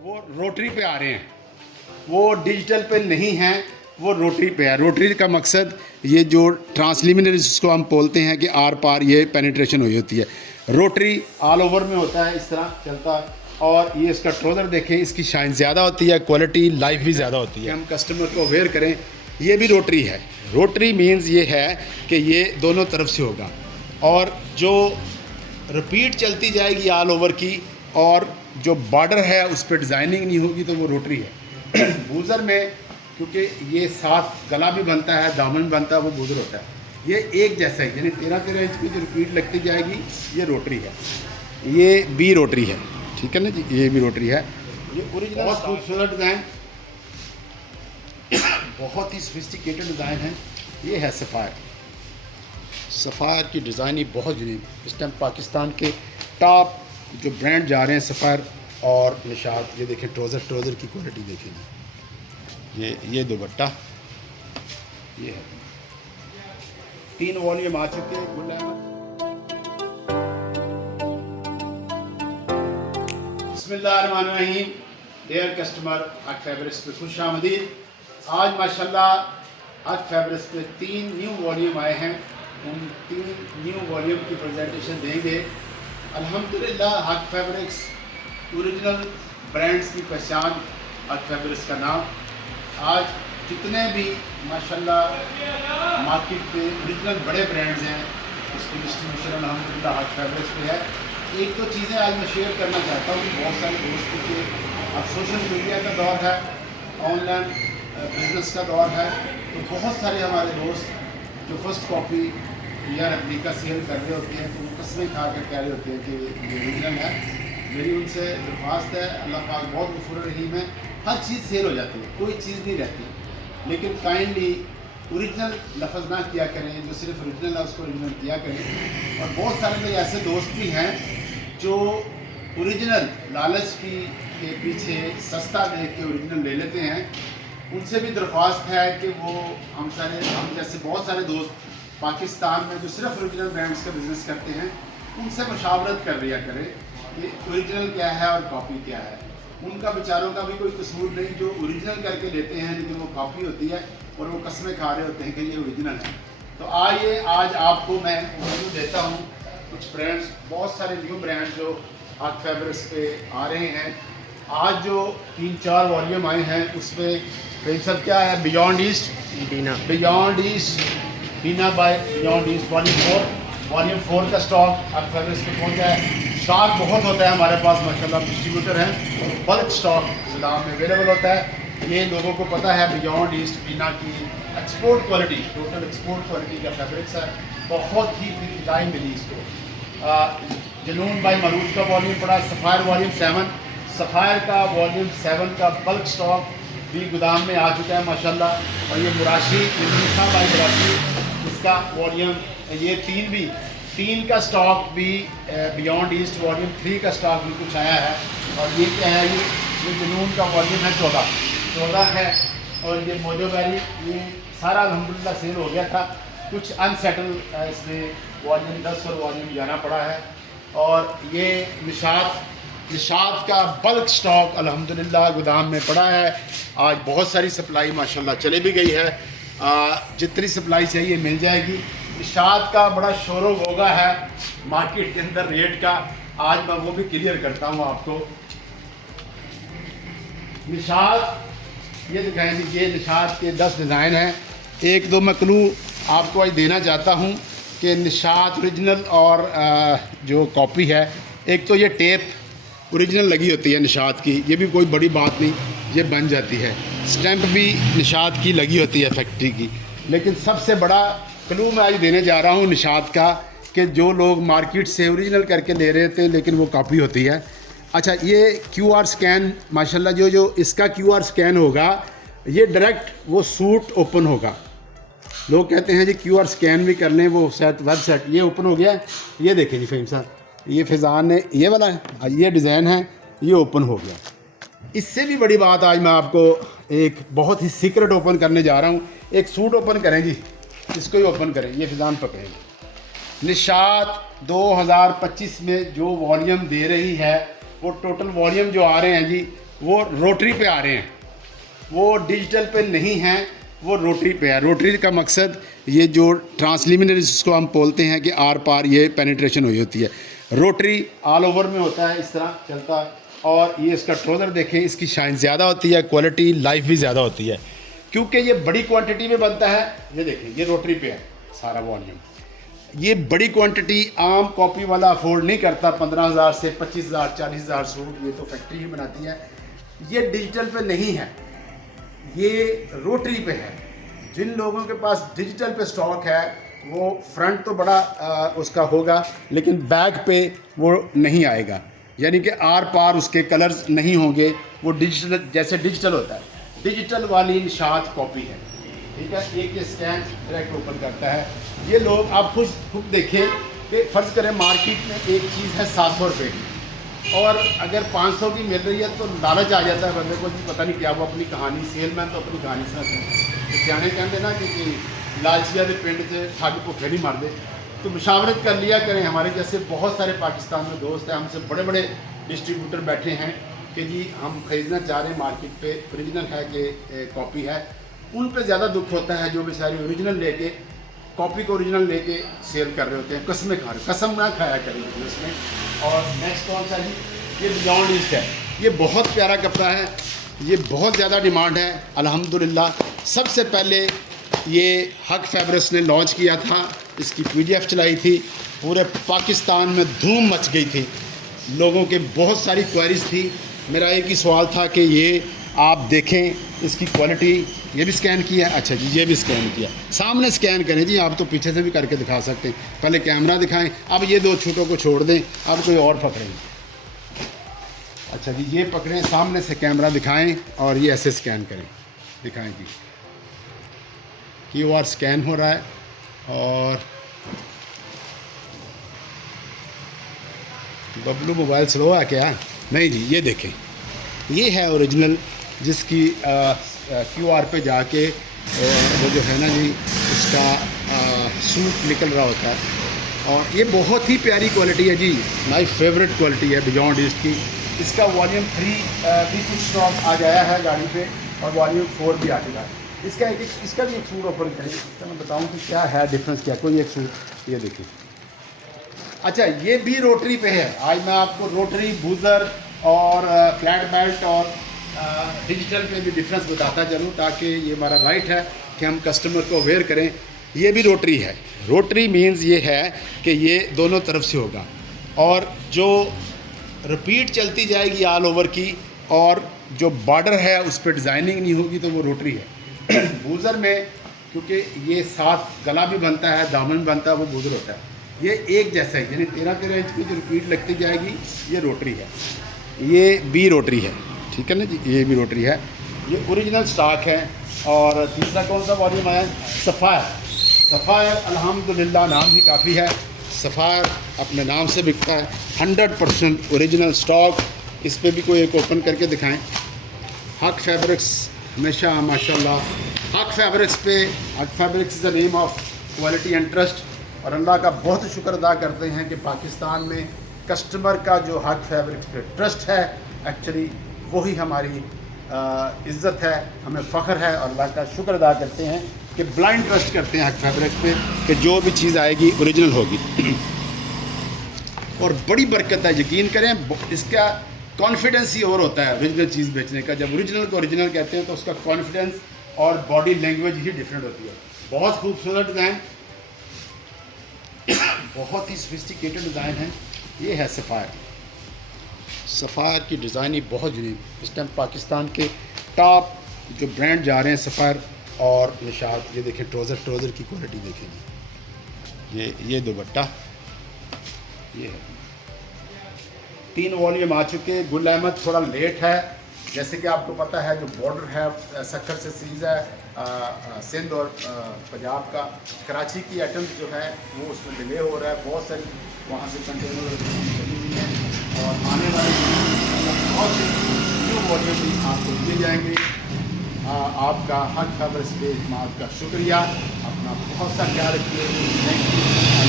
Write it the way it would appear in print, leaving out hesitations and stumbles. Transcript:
वो रोटरी पे आ रहे हैं, वो डिजिटल पे नहीं हैं, वो रोटरी पे है। रोटरी का मकसद ये जो ट्रांसलिमिनरी जिसको हम बोलते हैं कि आर पार ये पेनिट्रेशन हुई होती है। रोटरी ऑल ओवर में होता है, इस तरह चलता है। और ये इसका ट्रोज़र देखें, इसकी शाइन ज़्यादा होती है, क्वालिटी लाइफ भी ज़्यादा होती है। हम कस्टमर को अवेयर करें, ये भी रोटरी है। रोटरी मीन्स ये है कि ये दोनों तरफ से होगा और जो रिपीट चलती जाएगी ऑल ओवर की, और जो बॉर्डर है उस पर डिज़ाइनिंग नहीं होगी, तो वो रोटरी है। बूज़र में क्योंकि ये साथ गला भी बनता है, दामन भी बनता है, वो बूज़र होता है। ये एक जैसा है, यानी 13-13 इंच की जो रिपीट लगती जाएगी, ये रोटरी है। ये बी रोटरी है, ठीक है ना जी, ये भी रोटरी है। ये ओरिजिनल बहुत खूबसूरत डिज़ाइन, बहुत ही सोफिस्टिकेटेड डिज़ाइन है। ये है सफ़ायर। सफ़ायर की डिज़ाइन ही बहुत यूनिक। इस टाइम पाकिस्तान के टॉप जो ब्रांड जा रहे हैं सफ़ायर और निशात। ये देखें ट्रोज़र की क्वालिटी देखें जी। ये दुपट्टा ये है। 3 वॉल्यूम आ चुके हैं। गुल अहमद, बिस्मिल्लाहिर्रहमानिर्रहीम। डेयर कस्टमर, हक फैब्रिक्स पे खुश आमदीद। आज माशाल्लाह हक फैब्रिक्स पे 3 न्यू वॉल्यूम आए हैं। उन 3 न्यू वॉल्यूम की प्रेजेंटेशन देंगे। अल्हम्दुलिल्लाह हक फैब्रिक्स ओरिजिनल ब्रांड्स की पहचान, हक फैब्रिक्स का नाम। आज जितने भी माशाल्लाह मार्केट पे ओरिजिनल बड़े ब्रांड्स हैं, उसकी डिस्ट्रीब्यूशन अल्हम्दुलिल्लाह हक फैब्रिक्स पे है। एक तो चीज़ें आज मैं शेयर करना चाहता हूँ कि बहुत सारे दोस्तों के अब सोशल मीडिया का दौर है, ऑनलाइन बिज़नेस का दौर है, तो बहुत सारे हमारे दोस्त जो फर्स्ट कॉपी या रेप्लिका सेल कर रहे होते हैं, तो वो कस्में खा कर कह रहे होते हैं कि ये ओरिजिनल है। मेरी उनसे दरख्वास्त है, अल्लाह पाक बहुत गफूर रहीम है, हर चीज़ सेल हो जाती है, कोई चीज़ नहीं रहती, लेकिन काइंडली ओरिजिनल लफ्ज़ ना किया करें। जो सिर्फ ओरिजिनल है उसको ओरिजिनल किया करें। और बहुत सारे मेरे ऐसे दोस्त भी हैं जो ओरिजिनल लालच के पीछे सस्ता देख के ओरिजिनल ले लेते हैं। उनसे भी दरख्वास्त है कि वो हम जैसे बहुत सारे दोस्त पाकिस्तान में जो सिर्फ ओरिजिनल ब्रांड्स का बिज़नेस करते हैं, उनसे मशावरत कर लिया करें कि ओरिजिनल क्या है और कॉपी क्या है। उनका बेचारों का भी कोई कसूर नहीं जो ओरिजिनल करके लेते हैं, लेकिन वो कॉपी होती है और वो कस्में खा रहे होते हैं कि ये ओरिजिनल है। तो आइए आज आपको मैं ओवरव्यू देता हूँ कुछ ब्रांड्स, बहुत सारे न्यू ब्रांड जो हक फैब्रिक्स पे आ रहे हैं। आज जो 3-4 वॉल्यूम आए हैं उसमें सब क्या है, बियॉन्ड ईस्ट, बियॉन्ड ईस्ट, बीना बाय बियॉन्ड ईस्ट वॉल्यूम 4 का स्टॉक हक फैब्रिक्स पे पहुँच गया है। स्टॉक बहुत होता है हमारे पास माशाल्लाह, डिस्ट्रीब्यूटर हैं, बल्क स्टॉक गोदाम में अवेलेबल होता है। ये लोगों को पता है बियॉन्ड ईस्ट बीना की export quality, total export quality का फैब्रिक्स है। बहुत ही टाइम मिली इसको। जुनून बाय मरूद का वॉल्यूम पड़ा, सफ़ायर वॉल्यूम 7, सफ़ायर का वॉल्यूम 7 का बल्क स्टॉक भी गोदाम में आ चुका है माशाल्लाह। और ये मुराशी बाय मुराशी, इसका वॉल्यूम ये 3 का स्टॉक भी बियॉन्ड ईस्ट वॉल्यूम 3 का स्टॉक भी कुछ आया है। और ये क्या है, ये जुनून का वॉल्यूम है 14 है। और ये मोजो बैरी, ये सारा अल्हम्दुलिल्लाह सेल हो गया था। कुछ अनसेटल इसमें वॉल्यूम 10 और वॉल्यूम 11 पड़ा है। और ये निशात का बल्क स्टॉक अल्हम्दुलिल्लाह गोदाम में पड़ा है। आज बहुत सारी सप्लाई माशाल्लाह चले भी गई है, जितनी सप्लाई चाहिए मिल जाएगी। निशात का बड़ा शोर होगा है मार्केट के अंदर रेट का, आज मैं वो भी क्लियर करता हूँ आपको। निशात ये दिखाएं, ये निशात के 10 डिज़ाइन हैं। 1-2 मैं क्लू आपको आज देना चाहता हूँ कि निशात ओरिजिनल और जो कॉपी है, एक तो ये टेप ओरिजिनल लगी होती है निशात की, ये भी कोई बड़ी बात नहीं, ये बन जाती है। स्टैंप भी निशात की लगी होती है फैक्ट्री की। लेकिन सबसे बड़ा क्लू मैं आज देने जा रहा हूँ निशात का, कि जो लोग मार्केट से ओरिजिनल करके ले रहे थे लेकिन वो कॉपी होती है। अच्छा, ये QR स्कैन माशाल्लाह, जो इसका QR स्कैन होगा, ये डायरेक्ट वो सूट ओपन होगा। लोग कहते हैं जी QR स्कैन भी कर लें, वो वेबसाइट ये ओपन हो गया है। ये देखें जी फ़हीम साहब, ये फैज़ान ने ये वाला है, ये डिज़ाइन है, ये ओपन हो गया। इससे भी बड़ी बात आज मैं आपको एक बहुत ही सीक्रेट ओपन करने जा रहा हूँ। एक सूट ओपन करें जी, इसको ही ओपन करें, ये फैज़ान पकड़ेंगे। निशात 2025 में जो वॉल्यूम दे रही है, वो टोटल वॉल्यूम जो आ रहे हैं जी वो रोटरी पे आ रहे हैं, वो डिजिटल पे नहीं हैं, वो रोटरी पे है। रोटरी का मकसद ये जो ट्रांसल्यूमिनरी जिसको हम बोलते हैं कि आर पार ये पेनिट्रेशन हुई होती है। रोटरी ऑल ओवर में होता है, इस तरह चलता। और ये इसका ट्रोज़र देखें, इसकी शाइन ज़्यादा होती है, क्वालिटी लाइफ भी ज़्यादा होती है, क्योंकि ये बड़ी क्वांटिटी में बनता है। ये देखें, ये रोटरी पे है सारा वॉल्यूम। ये बड़ी क्वांटिटी आम कॉपी वाला अफोर्ड नहीं करता। 15,000 से 25,000 40,000 सूट ये तो फैक्ट्री ही बनाती है। ये डिजिटल पे नहीं है, ये रोटरी पे है। जिन लोगों के पास डिजिटल पे स्टॉक है वो फ्रंट तो बड़ा उसका होगा, लेकिन बैक पे वो नहीं आएगा, यानी कि आर पार उसके कलर्स नहीं होंगे। वो डिजिटल, जैसे डिजिटल होता है, डिजिटल वाली निशात कॉपी है, ठीक है। एक ये स्कैन डायरेक्ट ओपन करता है। ये लोग आप खुद देखें कि फ़र्ज़ करें मार्केट में एक चीज़ है 700 रुपये की, और अगर 500 की मिल रही है तो लालच आ जाता है बंदे को कि पता नहीं क्या, वो अपनी कहानी, सेलमैन तो अपनी कहानी सुनाते हैं। तो सियाने कहते ना कि लालचिया के पिंड से ठग भुखे नहीं मारते। तो मुशावरत कर लिया करें। हमारे जैसे बहुत सारे पाकिस्तान में दोस्त हैं, हमसे बड़े बड़े डिस्ट्रीब्यूटर बैठे हैं कि जी हम ख़रीदना चाह रहे हैं मार्केट पे, ओरिजिनल है कि कॉपी है। उन पे ज़्यादा दुख होता है जो बेचारे ओरिजिनल लेके, कॉपी को ओरिजिनल लेके सेल कर रहे होते हैं। कसमें खा रहे, कसम ना खाया करें इसमें। और नेक्स्ट कौन सा जी, ये बियॉन्ड ईस्ट है। ये बहुत प्यारा कपड़ा है, ये बहुत ज़्यादा डिमांड है अल्हम्दुलिल्लाह। सबसे पहले ये हक फैब्रिक्स ने लॉन्च किया था, इसकी PDF चलाई थी, पूरे पाकिस्तान में धूम मच गई थी, लोगों के बहुत सारी क्वेरीज थी। मेरा एक ही सवाल था कि ये आप देखें इसकी क्वालिटी। ये भी स्कैन किया है, अच्छा जी ये भी स्कैन किया। सामने स्कैन करें जी, आप तो पीछे से भी करके दिखा सकते हैं, पहले कैमरा दिखाएं। अब ये दो छूटों को छोड़ दें, अब कोई और पकड़ें। अच्छा जी ये पकड़ें, सामने से कैमरा दिखाएं और ये ऐसे स्कैन करें, दिखाएं जी। QR स्कैन हो रहा है और बबलू मोबाइल स्लो है क्या? नहीं जी, ये देखें, ये है ओरिजिनल, जिसकी QR पे जाके वो जो है ना जी उसका सूट निकल रहा होता है। और ये बहुत ही प्यारी क्वालिटी है जी, माय फेवरेट क्वालिटी है बियॉन्ड ईस्ट की। इसका वॉल्यूम 3 भी कुछ स्टॉक आ गया है गाड़ी पे, और वॉल्यूम 4 भी आ चुका है। इसका भी एक सूट ओपन करें, इसका मैं बताऊँ कि क्या है डिफरेंस, क्या कोई एक सूट, ये देखिए। अच्छा ये भी रोटरी पे है। आज मैं आपको रोटरी, बूज़र और फ्लैट बेल्ट और डिजिटल पे भी डिफरेंस बताता चलूँ, ताकि ये हमारा राइट है कि हम कस्टमर को अवेयर करें। ये भी रोटरी है। रोटरी मीन्स ये है कि ये दोनों तरफ से होगा, और जो रिपीट चलती जाएगी ऑल ओवर की, और जो बॉर्डर है उस पर डिज़ाइनिंग नहीं होगी, तो वो रोटरी है। बूज़र में क्योंकि ये साथ गला भी बनता है, दामन भी बनता है, वो बूज़र होता है। ये एक जैसा है, यानी 13-13 इंच की जो रिपीट लगती जाएगी, ये रोटरी है। ये भी रोटरी है, ठीक है ना जी, ये भी रोटरी है। ये ओरिजिनल स्टॉक है। और तीसरा कौन सा वॉल्यूम आया? सफ़ायर। सफ़ायर अल्हम्दुलिल्लाह नाम ही काफ़ी है, सफ़ायर अपने नाम से बिकता है। 100% ओरिजिनल स्टॉक। इस पर भी कोई एक ओपन करके दिखाएं। हक फैब्रिक्स हमेशा माशाल्लाह, हक फैब्रिक्स पे, हक fabrics is the name of quality and trust. और अल्लाह का बहुत शुक्र अदा करते हैं कि पाकिस्तान में कस्टमर का जो हक फैब्रिक्स पे ट्रस्ट है, एक्चुअली वही हमारी इज़्ज़त है, हमें फ़ख्र है। और अल्लाह का शुक्र अदा करते हैं कि ब्लाइंड ट्रस्ट करते हैं हक फैब्रिक्स पे कि जो भी चीज़ आएगी ओरिजिनल होगी। और बड़ी बरकत है, यकीन करें, इसका कॉन्फिडेंस ही और होता है ओरिजिनल चीज़ बेचने का। जब ओरिजिनल को ओरिजिनल कहते हैं तो उसका कॉन्फिडेंस और बॉडी लैंग्वेज ही डिफरेंट होती है। बहुत खूबसूरत डिज़ाइन, बहुत ही सोफिस्टिकेटेड डिज़ाइन है। ये है सफ़ायर। सफ़ायर की डिज़ाइन ही बहुत यूनिक। इस टाइम पाकिस्तान के टॉप जो ब्रांड जा रहे हैं सफ़ायर और निशात। ये देखें ट्रोज़र की क्वालिटी देखें। ये दुपट्टा, ये है। 3 वॉल्यूम आ चुके। गुल अहमद थोड़ा लेट है, जैसे कि आपको पता है जो बॉर्डर है सक्खर से सीज है सिंध और पंजाब का। कराची की आइटम्स जो है वो उसमें डिले हो रहा है, बहुत सारी वहाँ से कंटेनर चली हुई हैं, और आने वाले बहुत से न्यू वॉल्यूम भी आपको दिए जाएंगे। आपका हक फैब्रिक्स पे इस्तेमाल का शुक्रिया। अपना बहुत सा ख्याल रखिए। Thank you.